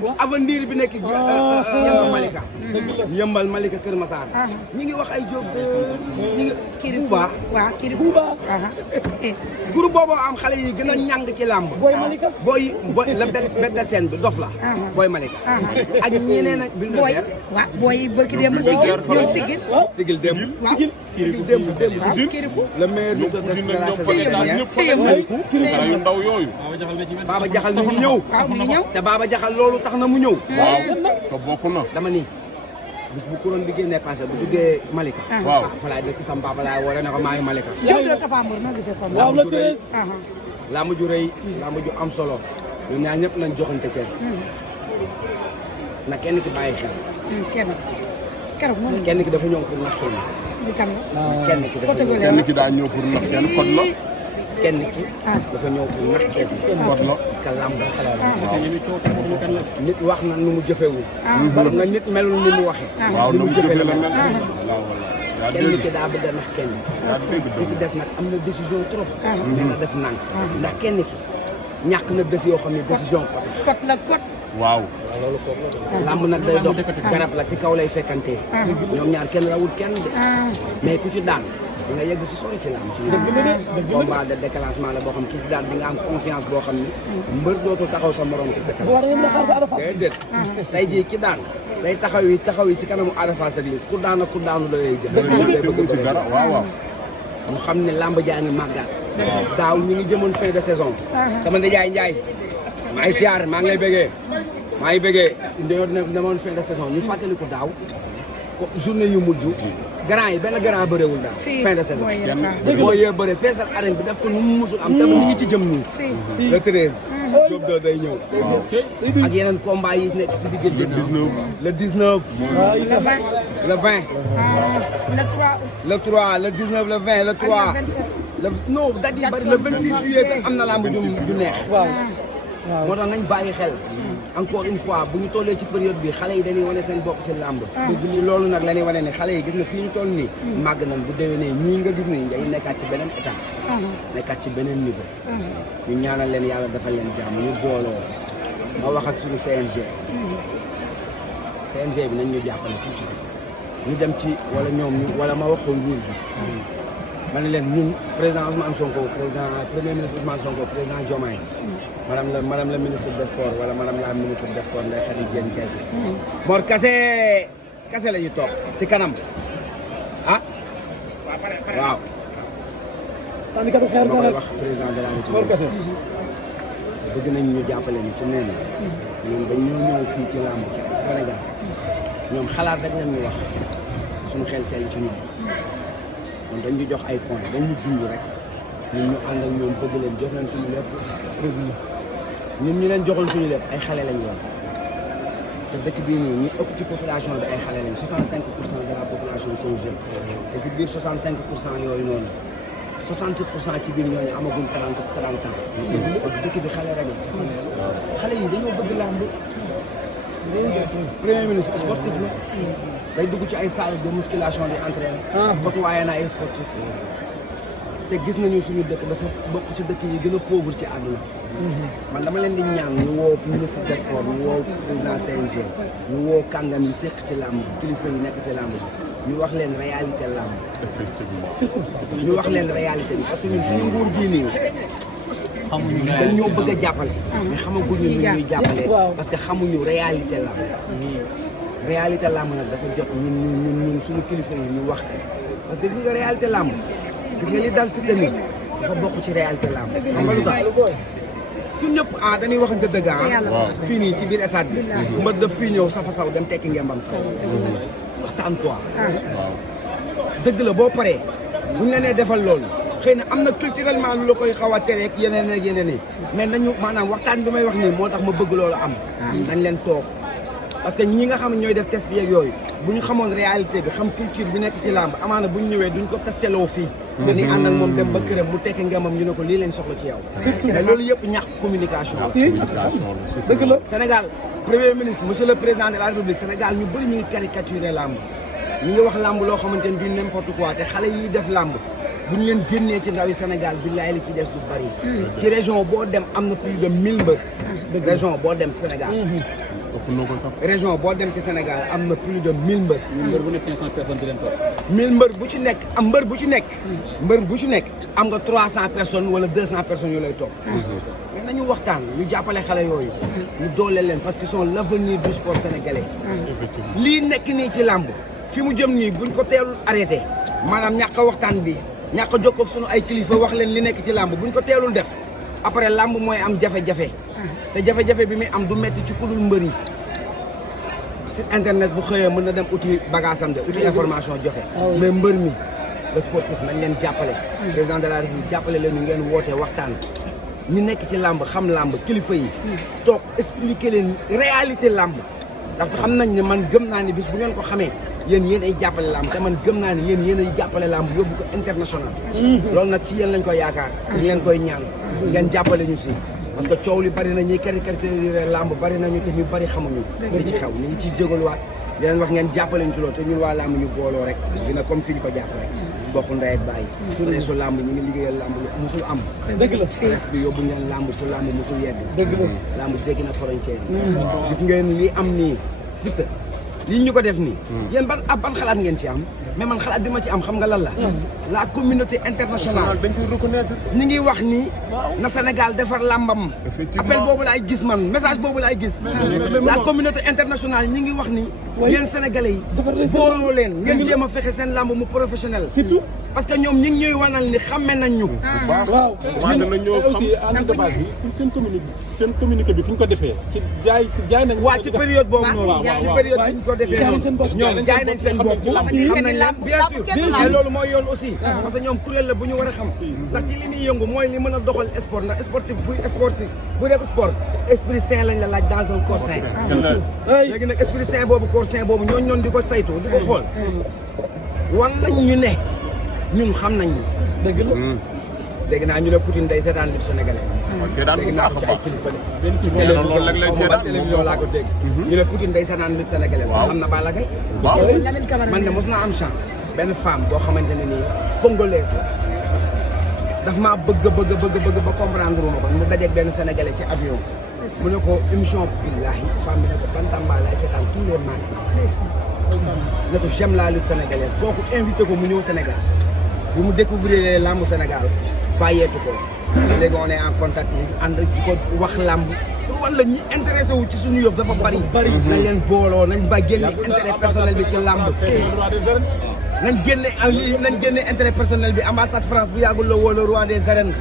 côté bi avenir bi nekk Malika yëmbal Malika Kër Massar ñi ngi wax ay Diop ñi ngi Bouba waaw kii Bouba groupe boobu am xale yi gën a ñàng ci làmb Boy Malika booy la bet de scène bi dof la Boy Malika ak ñeneen ak Bulldozer waaw booy bërki dem ñoo sigil sigil démb sigil Kirikou le meilleur lutteur de la saison dernière yu ndaw yooyu. Baba Jaxal mi ngi ñëw te Baba Jaxal loolu tax na mu ñëw waaw te bokk na. dama ni bis bu couronne bi génnee passé bu duggee Malika waaw fa laay dëkk sam papa laay wala ne ko maa ngi Malika waaw la treize làmb ju rëy làmb ju am solo ñun ñaar ñëpp nañ joxante kenn na kenn ki bàyyi xel kenn ki dafa ñëw pour nax kenn kenn ki daa ñëw pour nax kenn kon la. kenn ki dafa ñëw pour nax kenn kon la. parce que làmb nit wax na nu mu jëfewul borom na nit melul ni mu waxee waaw ni lu mu mu jëfe jëfee la la mel mel. waaw voilà. kenn ki daa bëgg a nax kenn yaa dégg ki ci des nag am na décision trop mais na def nànk ndax kenn ki ñàkk na bés yoo xam ne décision côté waaw. làmb nag day dox garab la ci kaw lay fekkantee ñoom ñaar kenn rawul kenn de mais ku ci daan di nga yegg fi sori ci làmb ci combat de déclenchement la boo xam ki ci daan di nga am confiance boo xam ni mbër dootul taxaw sa morom ci sa kanam déedéet tey jii ki daan day taxaw yi ci kanamu Ada Fass ak Liss ku daan ak ku daanu la lay jël dëgg ci dara waaw waaw. ñu xam ne làmb jaa ngi màggal daaw ñu ngi jëmoon fin de saison sama ndijaay Njaay maa ngi siyaar maa ngi lay bëggee maa ngi bëggee dañoo demoon fin de saison ñu fàttali ko daaw ko journée yu mujj grand yi benn grand bëreewul daal fin de saison boo yee bëre feesal arène bi def ko nu mu musul am tamit ñu ngi ci jëm nii le 13 Diop de day ñëw ak yeneen combat yi nekk ci diggante le 19 le 20 le 3 le 19 le 20 le 3 non date yi bari le 26 juillet sax am na lamb ju neex moo tax nañ bàyyi xel encore une fois bu ñu tollee ci période bi xale yi dañuy wane seen bopp ci làmb ci loolu nag la ñuy wane ne xale yi gis na fii ñu toll nii màgg nañ bu déwénee ñii nga gis ni ngay nekkaat ci beneen état nekkaat ci beneen niveau ñu ñaanal leen yàlla dafa leen jàmm ñu booloo ma wax ak suñu CNG bi nañ ñu jàppale tuuti ñu dem ci wala ñoom ñu wala ma wax ko nguur bi ma ne leen ñun président Ousmane Sonko premier ministre Ousmane Sonko président Diomaye madame la ministre des sports wala madame la ministre des sports Ndeye Khady Diène Gaye Mor kase la ñu toog ci kanam waaw sànni katu xeer ma koy wax président de la République bëgg nañ ñu jàppale ñu ci neen ñun dañoo ñëw fii ci làmb ci Sénégal ñoom xalaat rek lañ ñu wax suñu xel sell ci ñoom kon dañ ñu jox ay points dañ ñu junj rek ñun ñu ànd ak ñoom bëgg leen jox leen suñu lépp ñun ñu leen joxoon suñu lépp ay xale lañ woon te dëkk bii nii ñu ëpp ci population bi ay xale lañ 65% de la population sont jeunes te ci biir 65% yooyu noonu 68% ci biir ñooñu amagul 30 ans. kon dëkk bi xale rek la xale yi dañoo bëgg làmb. premier ministre sportif la day dugg ci ay salle de musculation di entraîner. côtoyé na ay sportif te gis nañu suñu dëkk dafa bokk ci dëkk yi gën a pauvre ci àdduna. man dama leen di ñaan ñu woo ministre des sports ñu woo président CNG ñu woo kàngam yi séq ci làmb kilifa yi nekk ci làmb bi ñu wax leen réalité làmb. effectivement ñu wax leen réalité bi parce que ñun suñu nguur gii nii. dañ ñoo bëgg a jàppale. mais xamaguñu ñu ñuy jàppale. parce que xamuñu réalité làmb. réalité làmb nag dafa jot ñun suñu kilifa yi ñu wax parce que gis nga réalité làmb gis nga li dal si tamit dafa bokk ci réalité làmb. xam nga lu tax ñun ñëpp dañuy wax nga dëgg fii nii ci biir stade bi. mbër daf fii ñëw safa saw dem tekki ngembam saw. waxtaan quoi. dëgg la boo paree buñ la nee defal loolu xëy na am na culturellement lu la koy xaw a tere ak yeneen ak yeneen yi mais nañu maanaam waxtaan bi may wax nii moo tax ma bëgg loolu am. nañ leen toog parce que ñi nga xam ne ñooy def test yeeg yooyu bu ñu xamoon réalité bi xam culture bi nekk ci làmb amaana bu ñu ñëwee duñ ko testeloo fii. dañuy ànd ak moom dem ba këram mu tekki ngembam ñu ne ko lii lañ soxla ci yow. mais loolu yëpp ñàkk communication la. dëgg la Sénégal premier ministre monsieur le président de la République Sénégal ñu bëri ñu ngi caricaturer làmb. ñu ngi wax làmb loo xamante ni du n'importe quoi te xale yi def làmb bu ñu leen génnee ci ndaw yi Sénégal billaay li ci des du bari. ci région boo dem am na plus de 1000 mbër. région boo dem Sénégal. ëpp na ko sax. région boo dem ci Sénégal am na plus de 1000 mbër. mbër bu ne 500 personnes di leen topp. 1000 mbër bu ci nekk am mbër bu ci nekk. mbër bu ci nekk am nga 300 personnes wala 200 personnes yu lay topp. mais nañu waxtaan ñu jàppale xale yooyu. ñu dooleel leen parce que sont l'avenir du sport sénégalais. effectivement lii nekk nii ci làmb fi mu jëm nii buñ ko teelul arrêté maanaam ñàkk a waxtaan bi ñàkk a jokkoo ak sunu ay kilifa wax leen li nekk ci làmb buñ ko teelul def après làmb mooy am jafe-jafe. te jafe-jafe bi muy am du metti ci ku dul mbër yi. site internet bu xëyee mën na dem uti bagaasam de uti information joxe. mais mbër mi le sportif nañ leen jàppale. président de la République jàppale leen ñu ngeen woote waxtaan. ñi nekk ci làmb xam làmb kilifa yi. toog expliquer leen réalité làmb. ndax xam nañ ne man gëm naa ni bis bu ngeen ko xamee yéen ay jàppale làmb te man gëm naa ni yéen ay jàppale làmb yóbbu ko international. loolu nag ci yéen lañ koy yaakaar. ñu leen koy ñaan. ngeen jàppale ñu si. parce que coow li bari na ñuy caricature làmb bari nañu te ñu bari xamuñu. li ci xew ñu ngi ciy jégaluwaat di leen wax ngeen jàppale ñu ci loolu te ñun waa làmb ñu booloo rek. dina comme fi ñu ko jàpp rek. bokk ndey ak bàyyi. su su làmb ñu ngi liggéeyal làmb lu musul am. dëgg la presse bi yóbbu ngeen làmb fu làmb musul yegg. dëgg la làmb jéggi na frontière yi. gis ngeen li am nii Siteu lii ñu ko def nii. yéen ban xalaat ngeen ci am. mais man xalaat bi ma ci am xam nga lan la. la communauté internationale. dañ koy reconnaître. ñi ngi wax ni na Sénégal defar làmbam. effectivement appel boobu laay gis man message boobu laay gis. la communauté internationale ñi ngi wax ni. yéen sénégalais yi. booloo leen ngeen jéem a fexe seen làmb mu professionnel. surtout parce que ñoom ñi ngi ñuy wanal ni xamme nañ ñu. waaw commencé nañ ñoo xam aussi en débat bi seen communiqué bi fi ñu ko defee ci jaay nañ. waa ci période boobu noonu. waaw ci période bi ñu ko defee noonu. ñoom jaay nañ seen bopp xam nañ leen bien sûr. mais loolu mooy yoon aussi. parce que ñoom kuréel la bu ñu war a xam. ndax ci li muy yëngu mooy li mën a doxal sport ndax sportif buy def sport esprit sain lañ la laaj dans un corps sain. léegi nag esprit sain boobu corps sain boobu ñooñu ñoon di ko saytu di ko xool. wan nañ ñu ne ñun xam nañ ñu. dëgg la dégg naa ñu ne Poutine day seetaan lutte sénégalaise. seetaan dégg bu naa baax ko a ci ay baax. kilifa de. nee na loolu rek lay seetaan télévision laa ko dégg. ñu ne Poutine day seetaan lutte sénégalaise. waaw xam na Balla Gaye. waaw man de mos naa am chance. benn femme boo xamante ne nii congolaise la. daf maa bëgg ba comprendre ma ko mu dajeeg benn sénégalais ci avion. mu ne ko émission billahi femme bi ne ko Bantamba laay seetaan tous les mardis. ne ko j'aime la lutte sénégalaise kooku invité ko mu ñëw Sénégal. bi mu découvrir lambu Sénégal bàyyeetu ko. léegi on est en contact ñu ànd di ko wax lamb pour wan la ñi intéressé wu ci suñu yëf dafa bari. nañ leen booloo nañ ba génne intérêt personnel bi ci lamb. nañ génne intérêt personnel bi ambassade France bu yàggul la woo le roi des arènes.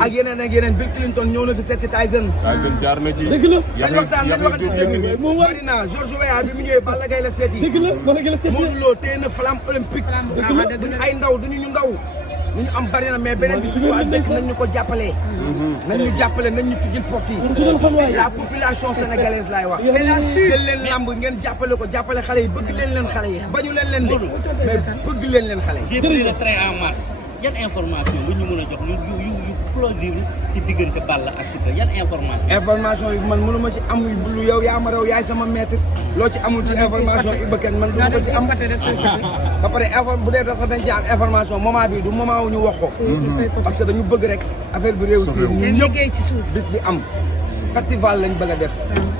ak yeneen Bill Clinton ñëw na fi seet si Tyson. Tyson jaar na ci. dëgg la nañ waxtaan nañ waxante dëgg moom bari na George Weah bi mu ñëwee Balla Gaye la seet yi. dëgg la Balla Gaye la seet Modou Lo téye na flamme olympique. duñu ay ndaw duñu ñu ndaw. ñu am bari na mais beneen bi suñu waa dëkk nañ ñu ko jàppalee. nañ ñu jàppale nañ ñu tijjil porte yi. la population sénégalaise laay wax. jël leen lamb ngeen jàppale ko jàppale xale yi bëgg leen xale yi bañu leen de mais bëgg leen xale yi. j'ai pris le train en marche yan information lu ñu mën a jox yu plausible si diggante Balla ak Siteu yan information yi man mënu ma ci am lu yow yaa ma raw yaay sama maître loo ci amul ci information Iba Kane man du ma ko ci am ba pare bu dee sax dañ ci am information moment bi du moment wu ñu wax ko parce que dañu bëgg rek affaire bi réussir ñun ñëpp bis bi am festival lañ bëgg a def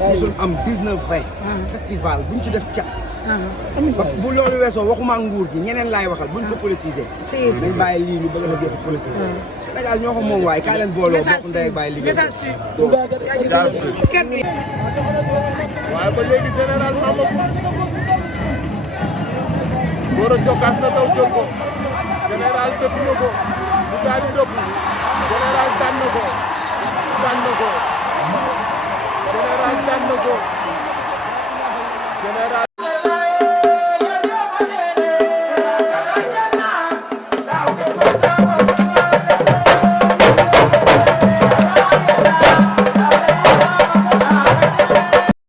musul am 19-20 festival buñ ci def cat bu loolu weesoo waxuma nguur gi ñeneen laay waxal buñ ko politiser dañ bàyyi lii ñu bëgg a def yëfu politique Sénégal ñoo ko moom waaye kaay leen booloo bokk ndey bàyyi liggéey waaye ba léegi général Mama Gora Cokaas na daw jël ko général dëpp na ko bu daal di dëpp général daan na ko général daan na ko général